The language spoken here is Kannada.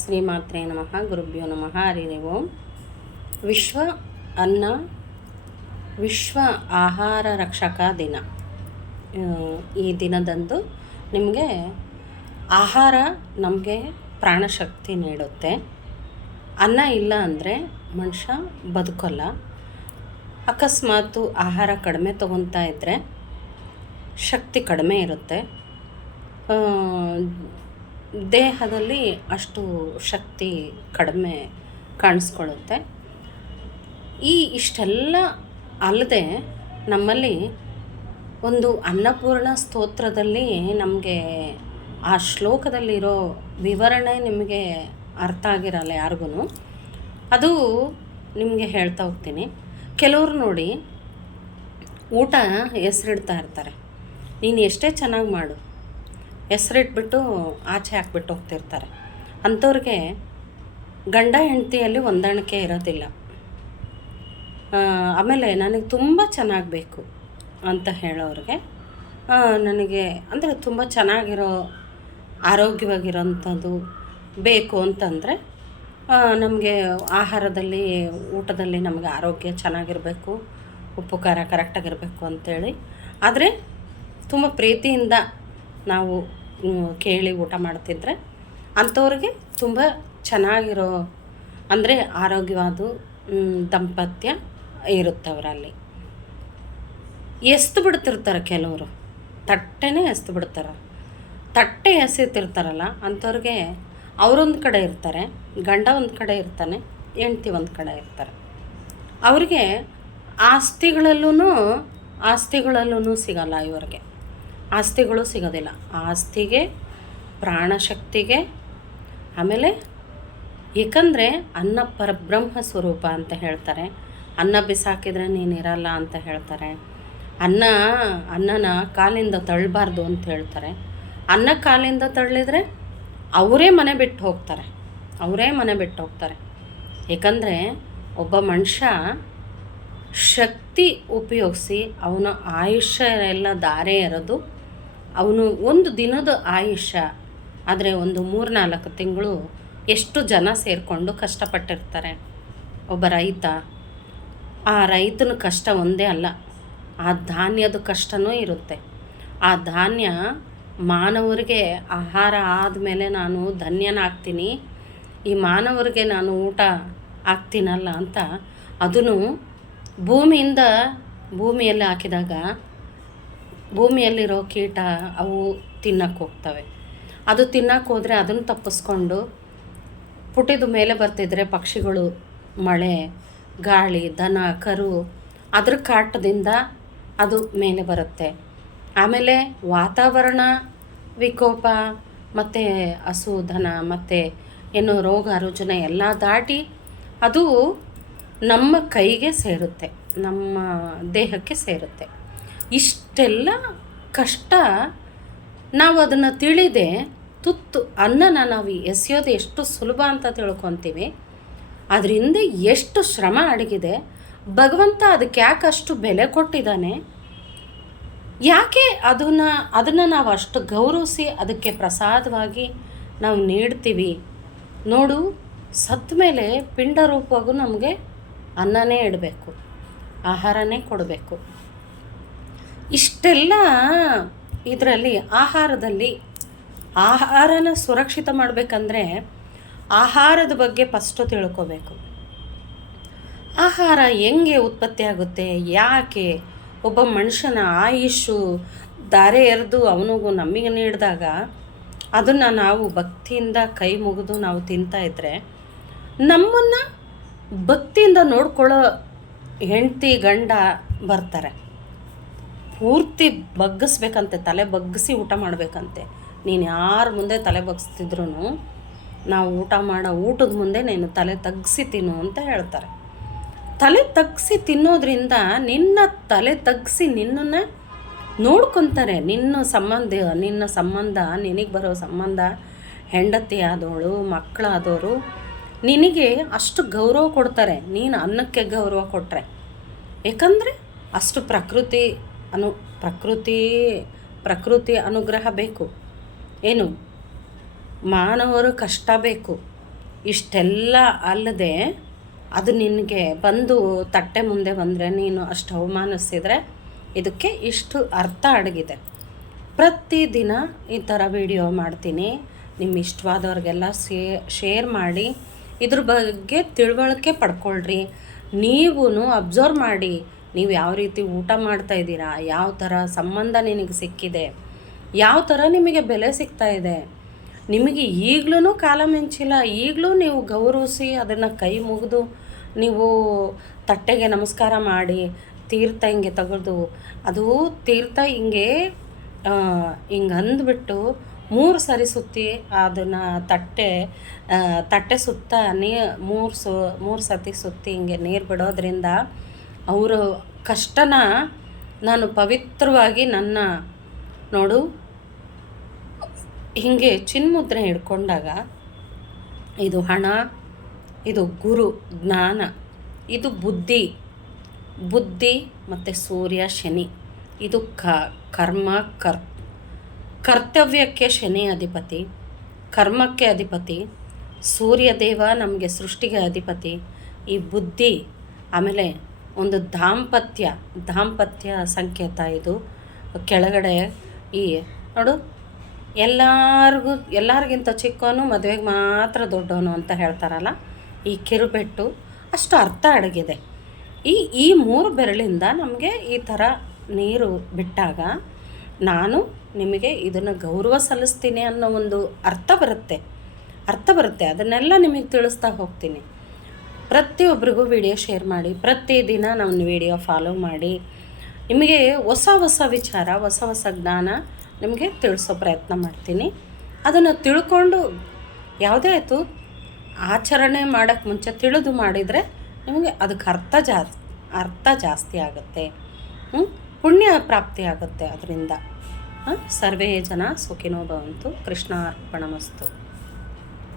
ಶ್ರೀಮಾತ್ರೇ ನಮಃ ಗುರುಭ್ಯೋ ನಮಃ ಹರಿ ಓಂ. ವಿಶ್ವ ಅನ್ನ ವಿಶ್ವ ಆಹಾರ ರಕ್ಷಕ ದಿನ. ಈ ದಿನದಂದು ನಿಮಗೆ ಆಹಾರ ನಮಗೆ ಪ್ರಾಣಶಕ್ತಿ ನೀಡುತ್ತೆ. ಅನ್ನ ಇಲ್ಲ ಅಂದರೆ ಮನುಷ್ಯ ಬದುಕೋಲ್ಲ. ಅಕಸ್ಮಾತು ಆಹಾರ ಕಡಿಮೆ ತೊಗೊತಾ ಇದ್ದರೆ ಶಕ್ತಿ ಕಡಿಮೆ ಇರುತ್ತೆ, ದೇಹದಲ್ಲಿ ಅಷ್ಟು ಶಕ್ತಿ ಕಡಿಮೆ ಕಾಣಿಸ್ಕೊಳ್ಳುತ್ತೆ. ಇಷ್ಟೆಲ್ಲ ಅಲ್ಲದೆ ನಮ್ಮಲ್ಲಿ ಒಂದು ಅನ್ನಪೂರ್ಣ ಸ್ತೋತ್ರದಲ್ಲಿ ನಮಗೆ ಆ ಶ್ಲೋಕದಲ್ಲಿರೋ ವಿವರಣೆ ನಿಮಗೆ ಅರ್ಥ ಆಗಿರಲ್ಲ ಯಾರಿಗೂ. ಅದು ನಿಮಗೆ ಹೇಳ್ತಾ ಹೋಗ್ತೀನಿ. ಕೆಲವರು ನೋಡಿ ಊಟ ಹೆಸರಿಡ್ತಾ ಇರ್ತಾರೆ. ನೀನು ಎಷ್ಟೇ ಚೆನ್ನಾಗಿ ಮಾಡು, ಹೆಸರಿಟ್ಬಿಟ್ಟು ಆಚೆ ಹಾಕ್ಬಿಟ್ಟು ಹೋಗ್ತಿರ್ತಾರೆ. ಅಂಥವ್ರಿಗೆ ಗಂಡ ಹೆಂಡತಿಯಲ್ಲಿ ಹೊಂದಾಣಿಕೆ ಇರೋದಿಲ್ಲ. ಆಮೇಲೆ ನನಗೆ ತುಂಬ ಚೆನ್ನಾಗಿ ಬೇಕು ಅಂತ ಹೇಳೋರಿಗೆ, ನನಗೆ ಅಂದರೆ ತುಂಬ ಚೆನ್ನಾಗಿರೋ ಆರೋಗ್ಯವಾಗಿರೋಂಥದ್ದು ಬೇಕು ಅಂತಂದರೆ ನಮಗೆ ಆಹಾರದಲ್ಲಿ ಊಟದಲ್ಲಿ ನಮಗೆ ಆರೋಗ್ಯ ಚೆನ್ನಾಗಿರಬೇಕು, ಉಪ್ಪು ಖಾರ ಕರೆಕ್ಟಾಗಿರಬೇಕು ಅಂಥೇಳಿ. ಆದರೆ ತುಂಬ ಪ್ರೀತಿಯಿಂದ ನಾವು ಕೇಳಿ ಊಟ ಮಾಡ್ತಿದ್ರೆ ಅಂಥವ್ರಿಗೆ ತುಂಬ ಚೆನ್ನಾಗಿರೋ ಅಂದರೆ ಆರೋಗ್ಯವಾದ ದಾಂಪತ್ಯ ಇರುತ್ತೆ ಅವರಲ್ಲಿ. ಎಸ್ದು ಬಿಡ್ತಿರ್ತಾರೆ ಕೆಲವರು, ತಟ್ಟೆನೇ ಎಸ್ದು ಬಿಡ್ತಾರೆ. ತಟ್ಟೆ ಎಸೆತಿರ್ತಾರಲ್ಲ ಅಂಥವ್ರಿಗೆ ಅವರೊಂದು ಕಡೆ ಇರ್ತಾರೆ, ಗಂಡ ಒಂದು ಕಡೆ ಇರ್ತಾನೆ, ಹೆಂಡ್ತಿ ಒಂದು ಕಡೆ ಇರ್ತಾರೆ. ಅವ್ರಿಗೆ ಆಸ್ತಿಗಳಲ್ಲೂ ಸಿಗಲ್ಲ. ಇವ್ರಿಗೆ ಆಸ್ತಿಗಳು ಸಿಗೋದಿಲ್ಲ. ಆಸ್ತಿಗೆ, ಪ್ರಾಣಶಕ್ತಿಗೆ, ಆಮೇಲೆ ಏಕೆಂದರೆ ಅನ್ನ ಪರಬ್ರಹ್ಮ ಸ್ವರೂಪ ಅಂತ ಹೇಳ್ತಾರೆ. ಅನ್ನ ಬಿಸಾಕಿದರೆ ನೀನಿರಲ್ಲ ಅಂತ ಹೇಳ್ತಾರೆ. ಅನ್ನನ ಕಾಲಿಂದ ತಳ್ಳಬಾರ್ದು ಅಂತ ಹೇಳ್ತಾರೆ. ಅನ್ನ ಕಾಲಿಂದ ತಳ್ಳಿದರೆ ಅವರೇ ಮನೆ ಬಿಟ್ಟು ಹೋಗ್ತಾರೆ. ಏಕೆಂದರೆ ಒಬ್ಬ ಮನುಷ್ಯ ಶಕ್ತಿ ಉಪಯೋಗಿಸಿ ಅವನ ಆಯುಷ್ಯ ಎಲ್ಲ ಧಾರೆ ಎರೆದು ಅವನು ಒಂದು ದಿನದ ಆಯುಷ್ಯ ಆದರೆ ಒಂದು 3-4 ತಿಂಗಳು ಎಷ್ಟು ಜನ ಸೇರಿಕೊಂಡು ಕಷ್ಟಪಟ್ಟಿರ್ತಾರೆ. ಒಬ್ಬ ರೈತ, ಆ ರೈತನ ಕಷ್ಟ ಒಂದೇ ಅಲ್ಲ, ಆ ಧಾನ್ಯದ ಕಷ್ಟನೂ ಇರುತ್ತೆ. ಆ ಧಾನ್ಯ ಮಾನವರಿಗೆ ಆಹಾರ ಆದಮೇಲೆ ನಾನು ಧನ್ಯನಾಗ್ತೀನಿ, ಈ ಮಾನವರಿಗೆ ನಾನು ಊಟ ಆಗ್ತೀನಲ್ಲ ಅಂತ ಅದನ್ನು ಭೂಮಿಯಲ್ಲಿ ಹಾಕಿದಾಗ ಭೂಮಿಯಲ್ಲಿರೋ ಕೀಟ ಅವು ತಿನ್ನಕ್ಕೆ ಹೋಗ್ತವೆ. ಅದು ತಿನ್ನಕ್ಕೆ ಹೋದರೆ ಅದನ್ನು ತಪ್ಪಿಸ್ಕೊಂಡು ಪುಟಿದ ಮೇಲೆ ಬರ್ತಿದ್ರೆ ಪಕ್ಷಿಗಳು, ಮಳೆ, ಗಾಳಿ, ದನ, ಕರು ಅದ್ರ ಕಾಟದಿಂದ ಅದು ಮೇಲೆ ಬರುತ್ತೆ. ಆಮೇಲೆ ವಾತಾವರಣ ವಿಕೋಪ ಮತ್ತು ಹಸು, ದನ ಮತ್ತು ಏನೋ ರೋಗ ರುಜಿನ ಎಲ್ಲ ದಾಟಿ ಅದು ನಮ್ಮ ಕೈಗೆ ಸೇರುತ್ತೆ, ನಮ್ಮ ದೇಹಕ್ಕೆ ಸೇರುತ್ತೆ. ಇಷ್ಟೆಲ್ಲ ಕಷ್ಟ ನಾವು ಅದನ್ನು ತಿಳಿದೆ ತುತ್ತು ಅನ್ನನ ನಾವು ಎಸೆಯೋದು ಎಷ್ಟು ಸುಲಭ ಅಂತ ತಿಳ್ಕೊತೀವಿ. ಅದರಿಂದ ಎಷ್ಟು ಶ್ರಮ ಅಡಗಿದೆ, ಭಗವಂತ ಅದಕ್ಕೆ ಯಾಕೆ ಅಷ್ಟು ಬೆಲೆ ಕೊಟ್ಟಿದ್ದಾನೆ, ಯಾಕೆ ಅದನ್ನು ನಾವು ಅಷ್ಟು ಗೌರವಿಸಿ ಅದಕ್ಕೆ ಪ್ರಸಾದವಾಗಿ ನಾವು ನೀಡ್ತೀವಿ. ನೋಡು, ಸತ್ತ ಮೇಲೆ ಪಿಂಡ ರೂಪವಾಗೂ ನಮಗೆ ಅನ್ನನೇ ಇಡಬೇಕು, ಆಹಾರನೇ ಕೊಡಬೇಕು. ಇಷ್ಟೆಲ್ಲ ಇದರಲ್ಲಿ ಆಹಾರನ ಸುರಕ್ಷಿತ ಮಾಡಬೇಕಂದ್ರೆ ಆಹಾರದ ಬಗ್ಗೆ ಫಸ್ಟು ತಿಳ್ಕೋಬೇಕು. ಆಹಾರ ಹೆಂಗೆ ಉತ್ಪತ್ತಿ ಆಗುತ್ತೆ, ಯಾಕೆ ಒಬ್ಬ ಮನುಷ್ಯನ ಆಯುಷು ಧಾರೆ ಎರೆದು ಅವನಿಗೂ ನಮಗೆ ನೀಡಿದಾಗ ಅದನ್ನು ನಾವು ಭಕ್ತಿಯಿಂದ ಕೈ ಮುಗಿದು ನಾವು ತಿಂತಾಯಿದ್ರೆ ನಮ್ಮನ್ನು ಭಕ್ತಿಯಿಂದ ನೋಡ್ಕೊಳ್ಳೋ ಹೆಂಡತಿ ಗಂಡ ಬರ್ತಾರೆ. ಪೂರ್ತಿ ಬಗ್ಗಿಸ್ಬೇಕಂತೆ, ತಲೆ ಬಗ್ಗಿಸಿ ಊಟ ಮಾಡಬೇಕಂತೆ. ನೀನು ಯಾರ ಮುಂದೆ ತಲೆ ಬಗ್ಗಿಸ್ತಿದ್ರು ನಾವು ಊಟದ ಮುಂದೆ ನೀನು ತಲೆ ತಗ್ಗಿಸಿ ತಿನ್ನು ಅಂತ ಹೇಳ್ತಾರೆ. ತಲೆ ತಗ್ಗಿಸಿ ತಿನ್ನೋದ್ರಿಂದ ನಿನ್ನ ತಲೆ ತಗ್ಗಿಸಿ ನಿನ್ನನ್ನು ನೋಡ್ಕೊತಾರೆ. ನಿನ್ನ ಸಂಬಂಧ ನಿನಗೆ ಬರೋ ಸಂಬಂಧ, ಹೆಂಡತಿ ಆದವಳು, ಮಕ್ಕಳಾದವರು ನಿನಗೆ ಅಷ್ಟು ಗೌರವ ಕೊಡ್ತಾರೆ. ನೀನು ಅನ್ನಕ್ಕೆ ಗೌರವ ಕೊಟ್ಟರೆ, ಏಕೆಂದರೆ ಅಷ್ಟು ಪ್ರಕೃತಿ ಅನುಗ್ರಹ ಬೇಕು. ಏನು ಮಾನವರು ಕಷ್ಟ ಬೇಕು, ಇಷ್ಟೆಲ್ಲ ಅಲ್ಲದೆ ಅದು ನಿನಗೆ ಬಂದು ತಟ್ಟೆ ಮುಂದೆ ಬಂದರೆ ನೀನು ಅಷ್ಟು ಅವಮಾನಿಸಿದರೆ ಇದಕ್ಕೆ ಇಷ್ಟು ಅರ್ಥ ಅಡಗಿದೆ. ಪ್ರತಿದಿನ ಈ ಥರ ವಿಡಿಯೋ ಮಾಡ್ತೀನಿ. ನಿಮ್ಮ ಇಷ್ಟವಾದವ್ರಿಗೆಲ್ಲ ಶೇರ್ ಮಾಡಿ ಇದ್ರ ಬಗ್ಗೆ ತಿಳುವಳಿಕೆ ಪಡ್ಕೊಳ್ರಿ. ನೀವೂ ಅಬ್ಸರ್ವ್ ಮಾಡಿ, ನೀವು ಯಾವ ರೀತಿ ಊಟ ಮಾಡ್ತಾಯಿದ್ದೀರಾ, ಯಾವ ಥರ ಸಂಬಂಧ ನಿನಗೆ ಸಿಕ್ಕಿದೆ, ಯಾವ ಥರ ನಿಮಗೆ ಬೆಲೆ ಸಿಗ್ತಾ ಇದೆ. ನಿಮಗೆ ಈಗಲೂ ಕಾಲ ಮಿಂಚಿಲ್ಲ, ಈಗಲೂ ನೀವು ಗೌರವಿಸಿ ಅದನ್ನು ಕೈ ಮುಗಿದು ನೀವು ತಟ್ಟೆಗೆ ನಮಸ್ಕಾರ ಮಾಡಿ ತೀರ್ಥ ಹಿಂಗೆ ತೆಗೆದು ಅದು ತೀರ್ಥ ಹಿಂಗೆ ಅಂದ್ಬಿಟ್ಟು 3 ಸರಿ ಸುತ್ತಿ ಅದನ್ನು ತಟ್ಟೆ ಸುತ್ತ ಮೂರು ಸತಿ ಸುತ್ತಿ ಹಿಂಗೆ ನೀರು ಬಿಡೋದ್ರಿಂದ ಅವರು ಕಷ್ಟನ ನಾನು ಪವಿತ್ರವಾಗಿ ನನ್ನ ನೋಡು ಹೀಗೆ ಚಿನ್ಮುದ್ರೆ ಹಿಡ್ಕೊಂಡಾಗ ಇದು ಹಣ, ಇದು ಗುರು ಜ್ಞಾನ, ಇದು ಬುದ್ಧಿ ಮತ್ತು ಸೂರ್ಯ ಶನಿ, ಇದು ಕರ್ತವ್ಯಕ್ಕೆ ಶನಿ ಅಧಿಪತಿ, ಕರ್ಮಕ್ಕೆ ಅಧಿಪತಿ, ಸೂರ್ಯದೇವ ನಮಗೆ ಸೃಷ್ಟಿಗೆ ಅಧಿಪತಿ. ಈ ಬುದ್ಧಿ ಆಮೇಲೆ ಒಂದು ದಾಂಪತ್ಯ ಸಂಕೇತ. ಇದು ಕೆಳಗಡೆ ಈ ನೋಡು ಎಲ್ಲರಿಗಿಂತ ಚಿಕ್ಕವನು ಮದುವೆಗೆ ಮಾತ್ರ ದೊಡ್ಡವನು ಅಂತ ಹೇಳ್ತಾರಲ್ಲ, ಈ ಕಿರುಬೆಟ್ಟು ಅಷ್ಟು ಅರ್ಥ ಅಡಗಿದೆ. ಈ 3 ಬೆರಳಿಂದ ನಮಗೆ ಈ ಥರ ನೀರು ಬಿಟ್ಟಾಗ ನಾನು ನಿಮಗೆ ಇದನ್ನು ಗೌರವ ಸಲ್ಲಿಸ್ತೀನಿ ಅನ್ನೋ ಒಂದು ಅರ್ಥ ಬರುತ್ತೆ. ಅದನ್ನೆಲ್ಲ ನಿಮಗೆ ತಿಳಿಸ್ತಾ ಹೋಗ್ತೀನಿ. ಪ್ರತಿಯೊಬ್ಬರಿಗೂ ವಿಡಿಯೋ ಶೇರ್ ಮಾಡಿ, ಪ್ರತಿದಿನ ನನ್ನ ವಿಡಿಯೋ ಫಾಲೋ ಮಾಡಿ. ನಿಮಗೆ ಹೊಸ ವಿಚಾರ, ಹೊಸ ಜ್ಞಾನ ನಿಮಗೆ ತಿಳಿಸೋ ಪ್ರಯತ್ನ ಮಾಡ್ತೀನಿ. ಅದನ್ನು ತಿಳ್ಕೊಂಡು ಯಾವುದೇ ಆಯಿತು ಆಚರಣೆ ಮಾಡೋಕ್ಕೆ ಮುಂಚೆ ತಿಳಿದು ಮಾಡಿದರೆ ನಿಮಗೆ ಅದಕ್ಕೆ ಅರ್ಥ ಜಾಸ್ತಿ ಆಗುತ್ತೆ, ಪುಣ್ಯ ಪ್ರಾಪ್ತಿ ಆಗುತ್ತೆ ಅದರಿಂದ. ಸರ್ವೇ ಜನ ಸುಖಿನೋ ಭವಂತು. ಕೃಷ್ಣಾರ್ಪಣಮಸ್ತು.